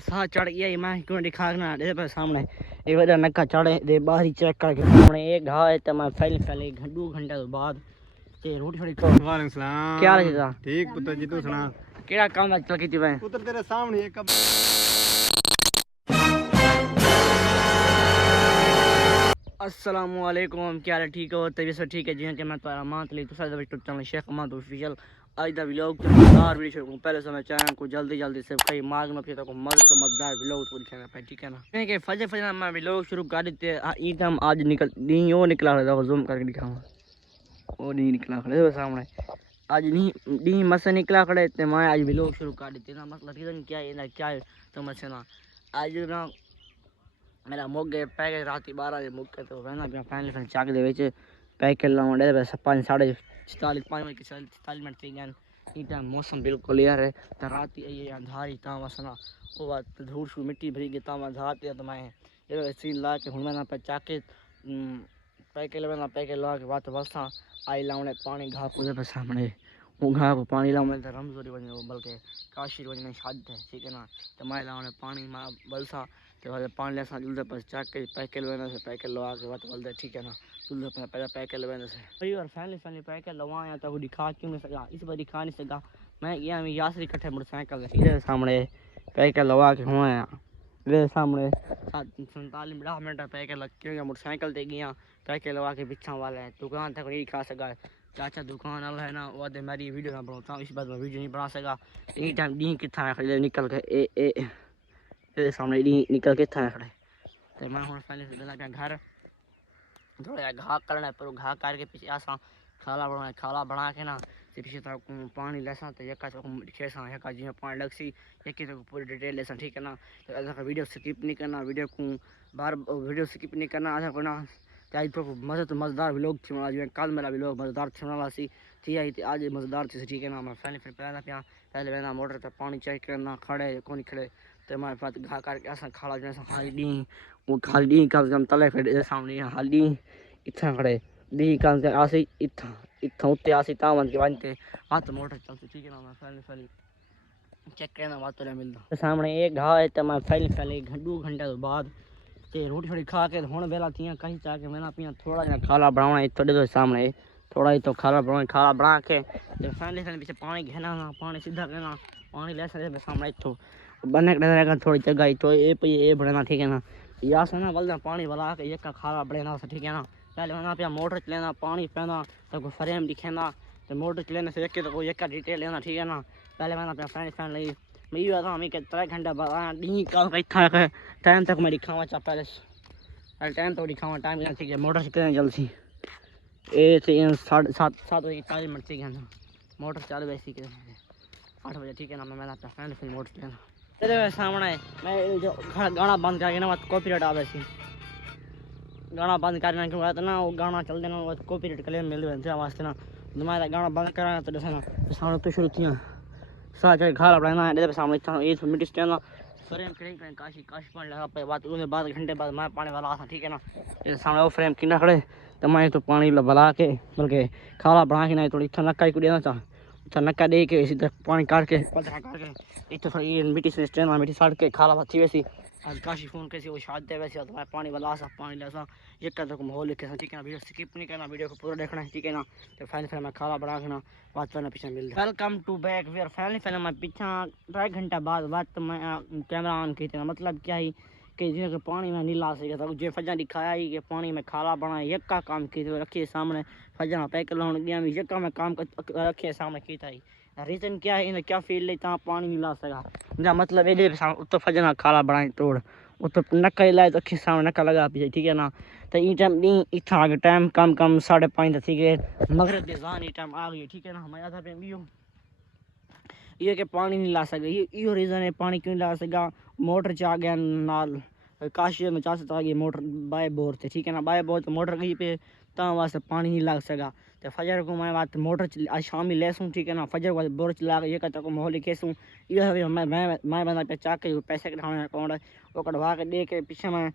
सा चढ़ गया मैं क्यों दिखा ना दे पर सामने एक वजह नक्का चढ़े दे बाहर ही चेक करके सामने एक घाव है तो मैं पहले 2 घंटे बाद ते रोटी छोड़ी खा वालेकुम सलाम क्या हाल है ठीक पुत्र जी तू सुना केड़ा काम चल की मैं पुत्र तेरे सामने एक अस्सलाम वालेकुम क्या हाल है ठीक हो तबीयत सब ठीक है जी कि मैं तो अमान तली तुसा यूट्यूब चैनल शेख अमान ऑफिशियल आज दा व्लॉग तो मजेदार वीडियो शुरू पहले से मैं चैनल को जल्दी से कई मार्ग में फिर तो मजेदार व्लॉग तो दिखाना पे ठीक है ना कि फजर मैं व्लॉग शुरू कर देते ई टाइम आज निकल दी वो निकला है जूम करके दिखाऊंगा वो नहीं निकला खड़े सामने आज नहीं डी मसे निकला खड़े ते मैं आज व्लॉग शुरू कर देते ना मतलब रीजन क्या है ना क्या है तो मसे ना आज ना मेरा मुग्गे पैकेज रात 12 बजे मुग्गे तो वह ना फाइनल चाक दे विच पैकेज लाउंडे बस 5 साढ़े 45 5 मिनट 44 मिनट थी गए इतना मौसम बिल्कुल क्लियर है तो रात ये अंधारी ता वसना वो बात धूड़ शू मिट्टी भरी गई ता अंधार तो मैं ये सीन ला के हुन मैं ना पे चाके पैकेज में ना पैकेज ला के बात वसा आई लाउने पानी घा को पे सामने वो घा को पानी लाउने तो रमजोरी वने बल्कि काशी वने शाद है ठीक है ना तो मैं लाउने पानी में बलसा तो पानी ले सा जुलदे पर चाक के पैकेज लेने से पैकेज लगा के बात बोलते ठीक है ना जुलदे पर पहले पैकेज लेने से भाई और फैमिली पैकेज लवाया तो वो दिखा क्यों नहीं सका इस बार दिखा नहीं सका मैं गया मैं यासरी इकट्ठे मोटरसाइकिल सीधे सामने पैकेज लगा के हुआ मेरे सामने 47 मिनट पैकेज लग के मोटरसाइकिल ते गया पैकेज लगा के पीछा वाले दुकान तक नहीं दिखा सका चाचा दुकान वाला है ना वो मेरी वीडियो ना बनाता हूँ इस बात में वीडियो नहीं बना सका यही टाइम डी कितना निकल के ए सामने डी निकल के था खड़े तो मैं हूँ पहले से दिला घर थोड़ा घा करना पर घा करके पीछे आसा खाला बना के ना ते पीछे तक पानी लेसा तो यका तो खेसा यका जी पानी लगसी यकी तो पूरी डिटेल लेसा ठीक है ना तो ऐसा वीडियो स्किप नहीं करना वीडियो को बार वीडियो स्किप नहीं करना आधा करना चाहे तो मज़ेदार व्लॉग थी आज कल मेरा व्लॉग मज़ेदार थी वाली थी आई थी आज मज़ेदार थी ठीक है ना मैं फिर पहले वह मोटर तक पानी चेक करना खड़े कौन खड़े तो मैं बात घा करके असा खाला जैसा खाली डी वो खाली डी कम तले फिर सामने हाली इतना खड़े डी कम से आसी इतना उत्ते आसी तावन के बनते हाथ मोटर चलती ठीक है ना मैं पहले चेक करना बात तो मिलता सामने एक घा है तो मैं पहले 2 घंटे बाद ते रोटी छोड़ी खा के हुन बेला थियां कहीं चाके मैंने पिया थोड़ा जना खाला बनाना थोड़े तो सामने थोड़ा ही तो खाला बना के तो फैमिली पीछे पानी घेना ना पानी सीधा करना पानी ले सकते सामने तो बनने रहेगा थोड़ी जगह तो ये बढ़ना ठीक है ना या से ना बल्दा पानी वाला के एक का खाला बढ़ना ठीक है ना पहले वहाँ पे मोटर चलेना पानी पीना तो कोई फ्रेम दिखेना तो मोटर चलेने से एक तो कोई एक का डिटेल लेना ठीक है ना पहले मैंने अपना फ्रेंड लगी मैं ये आता हमें 3 घंटा बाद डी का टाइम तक मैं दिखावा चा पहले टाइम तो दिखावा टाइम ठीक है मोटर से कितने जल्द सी ए 7:30 बजे 40 मिनट थी ना मोटर चालू वैसी के 8 बजे ठीक है ना मैं अपना फ्रेंड फिर मोटर लेना तेरे सामने मैं जो गाना बंद करके ना कॉपीराइट आवे सी गाना बंद करना क्यों आता ना वो गाना चल देना वो कॉपीराइट क्लेम मिल जाए वास्ते ना तुम्हारा गाना बंद करना तो जैसे ना सामने तो शुरू किया साथ खाला बनाना है सामने ये मिट्टी स्टैंड फ्रेम करेंगे काशी पानी लगा पे बात उन्हें बाद घंटे बाद मैं पानी वाला था ठीक है ना ये सामने वो फ्रेम किना खड़े तो मैं तो पानी बला के बल्कि खाला बना के ना थोड़ी इतना नक्का को देना चाह अच्छा नक्का दे के इसी तरह पानी काट के इतना थोड़ी मिट्टी से स्टैंड मिट्टी साड़ के खाला बची वैसी आज काशी फोन कैसी वो शाद दे वैसे तो मैं पानी वाला सा पानी लेसा ये कर तक माहौल लिखे ठीक है ना वीडियो स्किप नहीं करना वीडियो को पूरा देखना है ठीक है ना तो फाइनल मैं खाला बना के ना बात करना पीछे मिल welcome to back where finally मैं पीछा 2 घंटा बाद बात मैं कैमरा ऑन की थी मतलब क्या ही कि जिन्हें पानी में नहीं ला सका था जो फजा दिखाया ही कि पानी में खाला बना एक का काम की रखिए सामने फजा पैक लाने गया एक का मैं काम रखे सामने की था रीजन क्या है इन्हें क्या फील लेता पानी नहीं ला सका जा मतलब ये तो फजना खाला बनाए तोड़ वो तो नक्का लाए तो अखी सामने नक्का लगा पीछे ठीक है ना तो ये टाइम नहीं इतना आगे टाइम कम 5:30 थी गए मगरब के जान ये टाइम आ गई ठीक है ना हमारे आधा पे ये कि पानी नहीं ला सके ये रीज़न है पानी क्यों ला सका मोटर चा गया नाल काशी में 4 आ गई मोटर बाय बोर थे ठीक है ना बाय बोर तो मोटर कहीं पे ता वास्ते पानी नहीं लग सका तो फजर को मैं बात मोटर आज शामी लेसूँ ठीक है ना फजर को बोर चला के ये कहता को माहौल खेसूँ ये मैं बंदा पे चाक के पैसे कढ़ाने अकाउंट वो कढ़वा के दे के पीछे मैं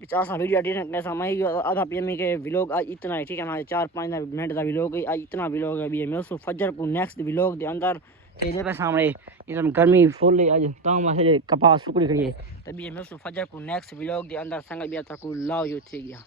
50 वीडियो एडिट कैसा मैं आधा पी के व्लॉग आज इतना है ठीक है ना 4-5 मिनट का व्लॉग आज इतना व्लॉग है अभी मैं उसको फजर को नेक्स्ट व्लॉग के अंदर तेरे पे सामने एकदम गर्मी फुल है आज ताम वास्ते कपास सुकड़ी खड़ी है तभी मैं उस फजर को नेक्स्ट व्लॉग के अंदर संग भी आता को लाओ यो थी गया।